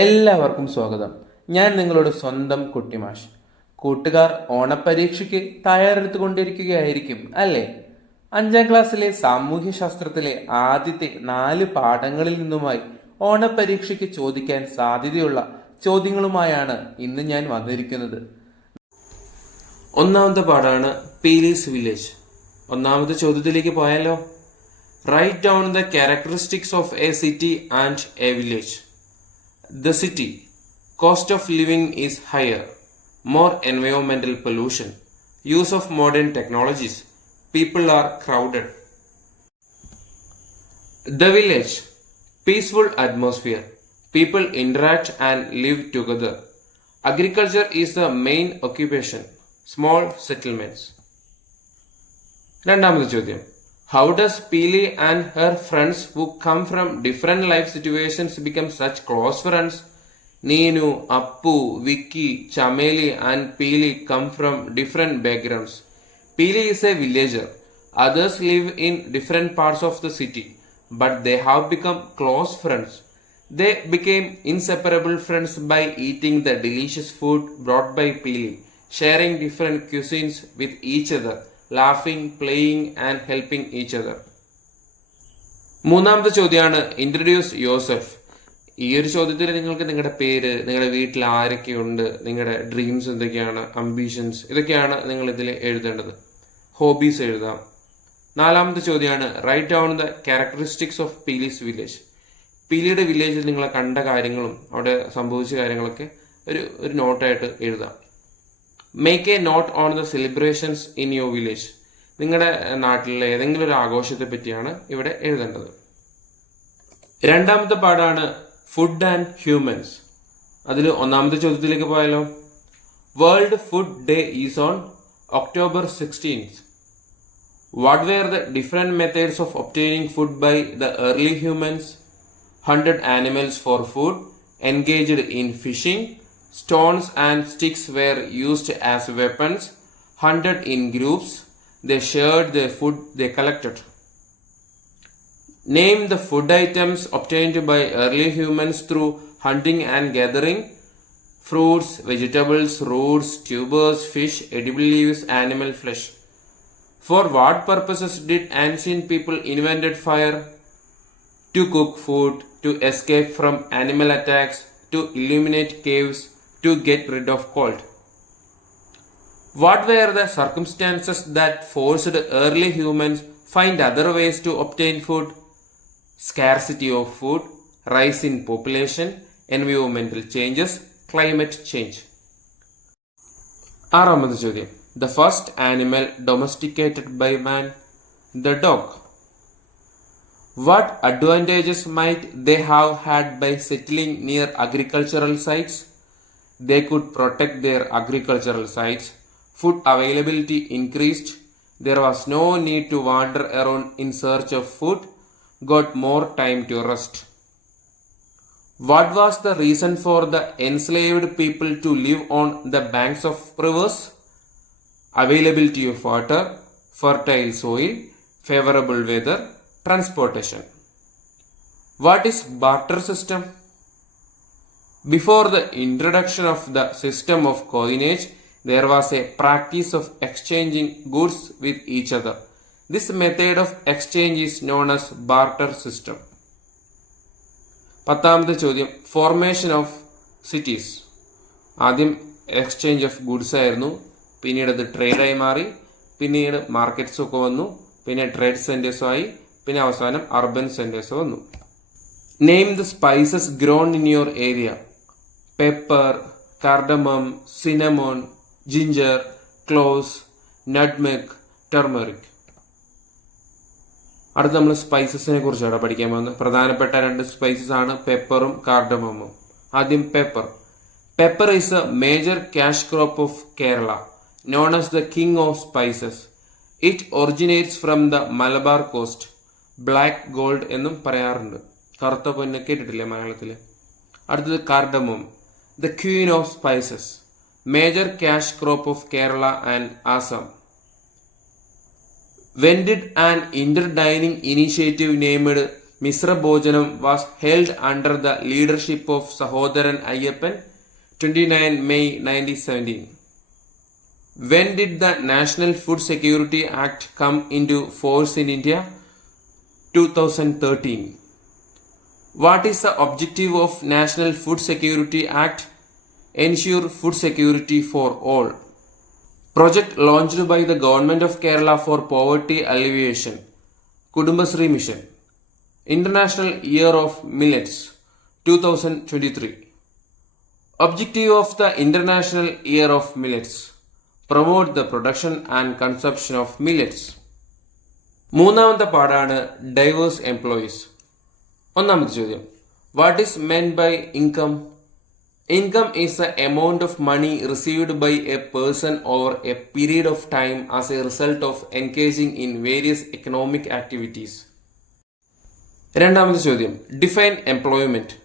എല്ലാവർക്കും സ്വാഗതം. ഞാൻ നിങ്ങളുടെ സ്വന്തം കുട്ടിമാഷ്. കൂട്ടുകാർ ഓണപരീക്ഷയ്ക്ക് തയ്യാറെടുത്തുകൊണ്ടിരിക്കുകയായിരിക്കും അല്ലേ? 5ാം ക്ലാസ്സിലെ സാമൂഹ്യശാസ്ത്രത്തിലെ ആദ്യത്തെ 4 പാഠങ്ങളിൽ നിന്നുമായി ഓണപരീക്ഷയ്ക്ക് ചോദിക്കാൻ സാധ്യതയുള്ള ചോദ്യങ്ങളുമായാണ് ഇന്ന് ഞാൻ വന്നിരിക്കുന്നത്. ഒന്നാമത്തെ പാഠമാണ് പീലീസ് വില്ലേജ്. ഒന്നാമത്തെ ചോദ്യത്തിലേക്ക് പോയാലോ? Write down the characteristics of a city and a village. The city. Cost of living is higher. More environmental pollution. Use of modern technologies. People are crowded. The village. Peaceful atmosphere. People interact and live together. Agriculture is the main occupation. Small settlements. രണ്ടാമത്തെ ചോദ്യം. How does Peely and her friends who come from different life situations become such close friends? Neenu, Appu, Vicky, Chameli and Peely come from different backgrounds. Peely is a villager. Others live in different parts of the city, but they have become close friends. They became inseparable friends by eating the delicious food brought by Peely, sharing different cuisines with each other, laughing, playing and helping each other. മൂന്നാമത്തെ ചോദ്യമാണ് introduce yourself. ഈ ഒരു ചോദ്യത്തിൽ നിങ്ങൾക്ക് നിങ്ങളുടെ പേര്, നിങ്ങളുടെ വീട്ടിൽ ആരൊക്കെയുണ്ട്, നിങ്ങളുടെ ഡ്രീംസ് എന്തൊക്കെയാണ്, അംബീഷൻസ്, ഇതൊക്കെയാണ് നിങ്ങൾ ഇതിൽ എഴുതേണ്ടത്. ഹോബീസ് എഴുതാം. നാലാമത്തെ ചോദ്യമാണ് write down the characteristics of Peeli's village. പീലിയുടെ വില്ലേജിൽ നിങ്ങൾ കണ്ട കാര്യങ്ങളും അവിടെ സംഭവിച്ച കാര്യങ്ങളൊക്കെ ഒരു നോട്ടായിട്ട് എഴുതാം. Make a note on the celebrations in your village. നിങ്ങളുടെ നാട്ടിലെ ഏതെങ്കിലും ഒരു ആഘോഷത്തെ പറ്റിയാണ് ഇവിടെ എഴുതേണ്ടത്. രണ്ടാമത്തെ പാഠമാണ് ഫുഡ് ആൻഡ് ഹ്യൂമൻസ്. അതിൽ ഒന്നാമത്തെ ചോദ്യത്തിലേക്ക് പോയാലോ? World food day is on October 16th. What were the different methods of obtaining food by the early humans? Hunted animals for food, engaged in fishing, stones and sticks were used as weapons, hunted in groups, they shared the food they collected. Name the food items obtained by early humans through hunting and gathering. Fruits, vegetables, roots, tubers, fish, edible leaves, animal flesh. For what purposes did ancient people invented fire? To cook food, to escape from animal attacks, to illuminate caves, to get rid of cold. What were the circumstances that forced early humans find other ways to obtain food? Scarcity of food, rise in population, environmental changes, climate change. ആറാമത്തെ ചോദ്യം. The first animal domesticated by man, the dog. What advantages might they have had by settling near agricultural sites? They could protect their agricultural sites. Food availability increased. There was no need to wander around in search of food. Got more time to rest. What was the reason for the enslaved people to live on the banks of rivers? Availability of water, fertile soil, favorable weather, transportation. What is barter system? Before the introduction of the system of coinage, there was a practice of exchanging goods with each other. This method of exchange is known as barter system. പത്താമത്തെ ചോദ്യം formation of cities. ആദ്യം exchange of goods ആയിരുന്നു, പിന്നീട് അത് ട്രേഡായി മാറി, പിന്നീട് മാർക്കറ്റ്സ് ഒക്കെ വന്നു, പിന്നെ ട്രേഡ് സെന്റേഴ്സും ആയി, പിന്നെ അവസാനം അർബൻ സെന്റേഴ്സ് വന്നു. Name the spices grown in your area. Pepper, cardamom, cinnamon, ginger, cloves, nutmeg, turmeric. അടുത്ത നമ്മൾ സ്പൈസസിനെ കുറിച്ചാണ് പഠിക്കാൻ പോകുന്നത്. പ്രധാനപ്പെട്ട 2 സ്പൈസസ് ആണ് പെപ്പറും കാർഡമമും. ആദ്യം pepper. Pepper is A major cash crop of Kerala, known as the king of spices. It originates from the Malabar cost. Black gold എന്നും പറയാറുണ്ട്. കറുത്ത പൊന്ന് കേട്ടിട്ടില്ലേ മലയാളത്തിൽ? അടുത്തത് cardamom, the Queen of spices. Major cash crop of Kerala ആൻഡ് Assam. When did an interdining initiative named Misra Bhojanam was held under the leadership of Sahodaran Ayyappan, 29 May 1917. When did the National Food Security Act come into force in India? 2013. What is the objective of National Food Security Act? Ensure food security for all. Project launched by the Government of Kerala for Poverty Alleviation. Kudumbashree Mission. International Year of Millets 2023. Objective of the International Year of Millets. Promote the production and consumption of millets. മൂന്നാമത്തെ പാഠാണ് diverse employees. ഒന്നാമത്തെ ചോദ്യം, what is meant by income? Income is the amount of money received by a person over a period of time as a result of engaging in various economic activities. രണ്ടാമത്തെ ചോദ്യം, define employment.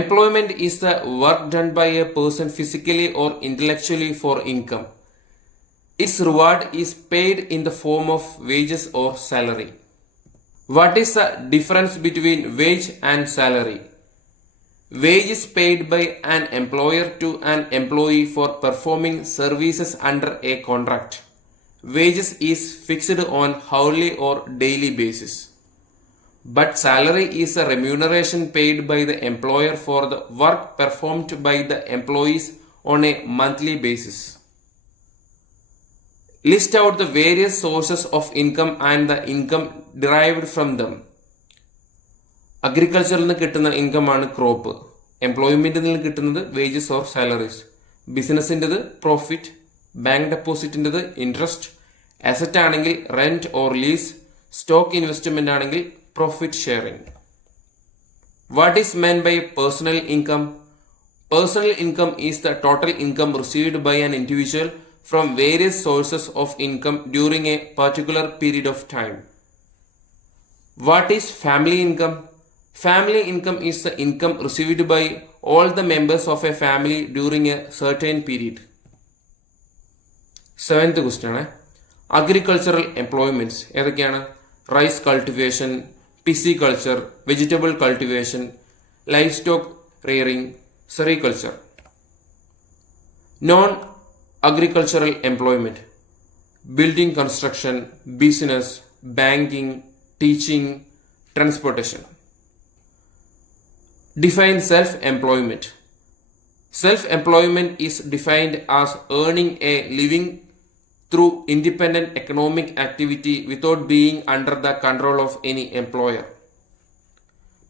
Employment is the work done by a person physically or intellectually for income. Its reward is paid in the form of wages or salary. What is the difference between wage and salary? Wage is paid by an employer to an employee for performing services under a contract. Wages is fixed on hourly or daily basis. But salary is a remuneration paid by the employer for the work performed by the employees on a monthly basis. List out the various sources of income and the income derived from them. അഗ്രികൾച്ചറിൽ നിന്ന് കിട്ടുന്ന income ആണ് crop. എംപ്ലോയ്മെന്റിൽ നിന്ന് കിട്ടുന്നത് wages or salaries. ബിസിനസിൻ്റെത് profit. Bank ഡെപ്പോസിറ്റിൻ്റെത് interest. Asset ആണെങ്കിൽ rent or lease. Stock investment ആണെങ്കിൽ profit sharing. What is meant by personal income? Personal income is the total income received by an individual from various sources of income during a particular period of time. What is family income? Family income is the income received by all the members of a family during a certain period. Seventh question, agricultural employments ഏതൊക്കെയാണ്? Rice cultivation, pisciculture, vegetable cultivation, livestock rearing, sericulture. Non-agricultural employment, building construction, business, banking, teaching, transportation. Define self-employment. Self-employment is defined as earning a living through independent economic activity without being under the control of any employer.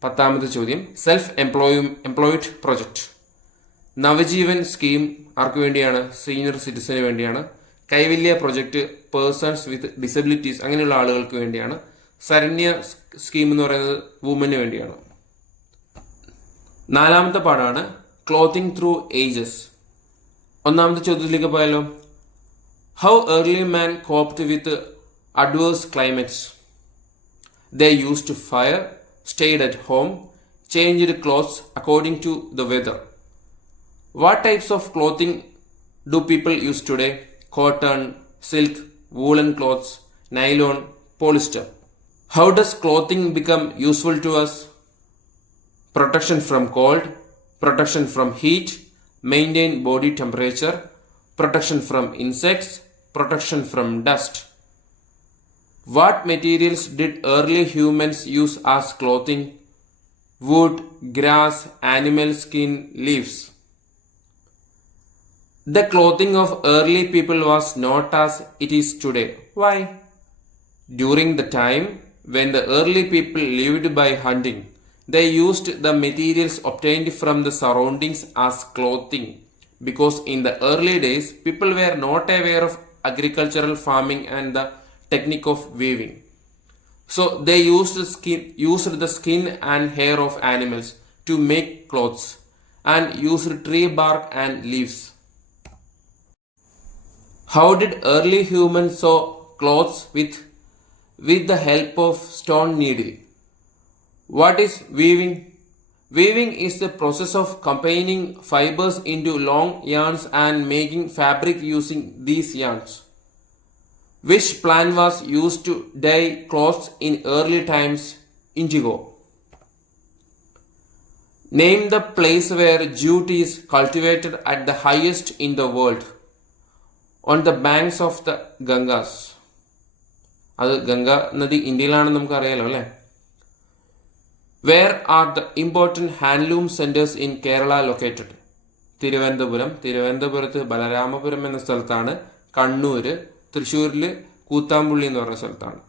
പത്താമത്തെ ചോദ്യം, self employed project. Navajeevan scheme ആർക്ക് വേണ്ടിയാണ്? Senior സിറ്റിസന് വേണ്ടിയാണ്. Kaivalya project persons with disabilities അങ്ങനെയുള്ള ആളുകൾക്ക് വേണ്ടിയാണ്. ശരണ്യ സ്കീം എന്ന് പറയുന്നത് വുമന് വേണ്ടിയാണ്. നാലാമത്തെ പാഠമാണ് ക്ലോത്തിങ് ത്രൂ ഏജസ്. ഒന്നാമത്തെ ചോദ്യത്തിലേക്ക് പോയാലോ. How early man coped with adverse climates? They used fire, stayed at home, changed clothes according to the weather. What types of clothing do people use today? Cotton, silk, woolen clothes, nylon, polyester. How does clothing become useful to us? Protection from cold, protection from heat, maintain body temperature, protection from insects, protection from dust. What materials did early humans use as clothing? Wood, grass, animal skin, leaves. The clothing of early people was not as it is today. Why? During the time when the early people lived by hunting, they used the materials obtained from the surroundings as clothing, because in the early days people were not aware of agricultural farming and the technique of weaving. So they used the skin and hair of animals to make clothes and used tree bark and leaves. How did early humans sew clothes with the help of stone needle? What is weaving? Weaving is the process of combining fibers into long yarns and making fabric using these yarns. Which plant was used to dye clothes in early times? indigo. Name the place where jute is cultivated at the highest in the world. On the banks of the Gangas. അത് ഗംഗ നദി ഇന്ത്യയിലാണെന്ന് നമുക്ക് അറിയാലോ അല്ലേ. Where are the important handloom centers in Kerala located? തിരുവനന്തപുരത്ത് ബലരാമപുരം എന്ന സ്ഥലത്താണ്. കണ്ണൂര്, തൃശ്ശൂരിൽ കൂത്താമ്പുള്ളി എന്ന് പറഞ്ഞ സ്ഥലത്താണ്.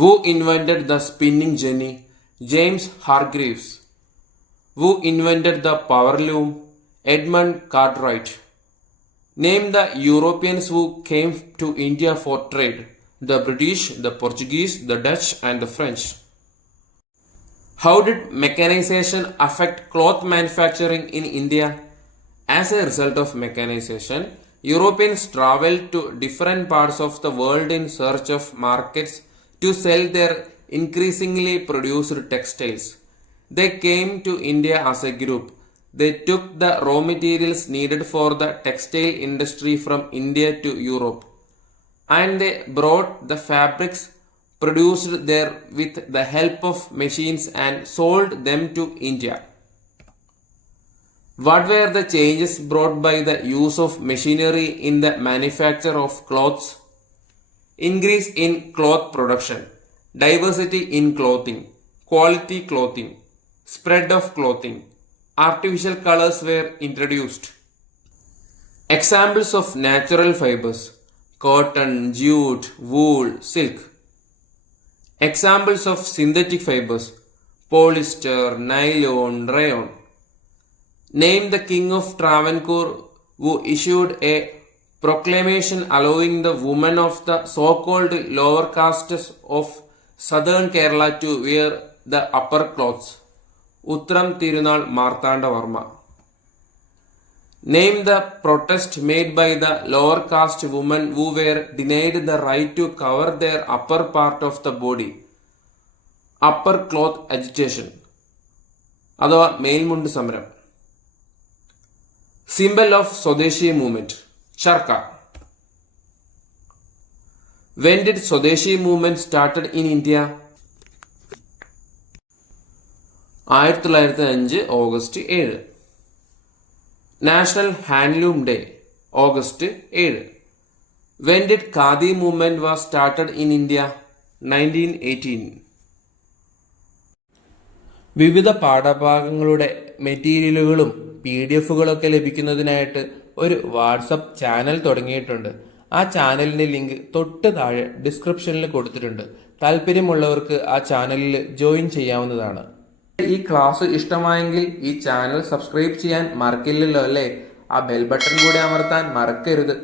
Who invented the spinning jenny? James Hargreaves. Who invented the power loom? Edmund Cartwright. Name the Europeans who came to India for trade. The British, the Portuguese, the Dutch and the French. How did mechanization affect cloth manufacturing in India? As a result of mechanization, Europeans traveled to different parts of the world in search of markets to sell their increasingly produced textiles. They came to India as a group. They took the raw materials needed for the textile industry from India to Europe, and they brought the fabrics produced there with the help of machines and sold them to India. What were the changes brought by the use of machinery in the manufacture of clothes? Increase in cloth production, diversity in clothing, quality clothing, spread of clothing, artificial colors were introduced. Examples of natural fibers: cotton, jute, wool, silk. Examples of synthetic fibers: polyester, nylon, rayon. Name the king of Travancore who issued a proclamation allowing the women of the so-called lower castes of southern Kerala to wear the upper clothes. Uttram Tirunal Marthanda Varma. Name the protest made by the lower caste women who were denied the right to cover their upper part of the body. Upper cloth agitation. അഥവാ മേൽമുണ്ട് സമരം. Symbol of Swadeshi movement. Charka. When did Swadeshi movement started in India? 1905 ഓഗസ്റ്റ് 7. National Handloom Day, August 7. When did Khadi movement was started in India? 1918. വിവിധ പാഠഭാഗങ്ങളുടെ മെറ്റീരിയലുകളും PDF-കളൊക്കെ ലഭിക്കുന്നതിനായിട്ട് ഒരു WhatsApp channel തുടങ്ങിയിട്ടുണ്ട്. ആ ചാനലിന്റെ ലിങ്ക് തൊട്ട് താഴെ ഡിസ്ക്രിപ്ഷനിൽ കൊടുത്തിട്ടുണ്ട്. താല്പര്യമുള്ളവർക്ക് ആ ചാനലിൽ ജോയിൻ ചെയ്യാവുന്നതാണ്. ഈ ക്ലാസ് ഇഷ്ടമായെങ്കിൽ ഈ ചാനൽ സബ്സ്ക്രൈബ് ചെയ്യാൻ മറക്കില്ലല്ലോ അല്ലേ? ആ ബെൽ ബട്ടൺ കൂടി അമർത്താൻ മറക്കരുത്.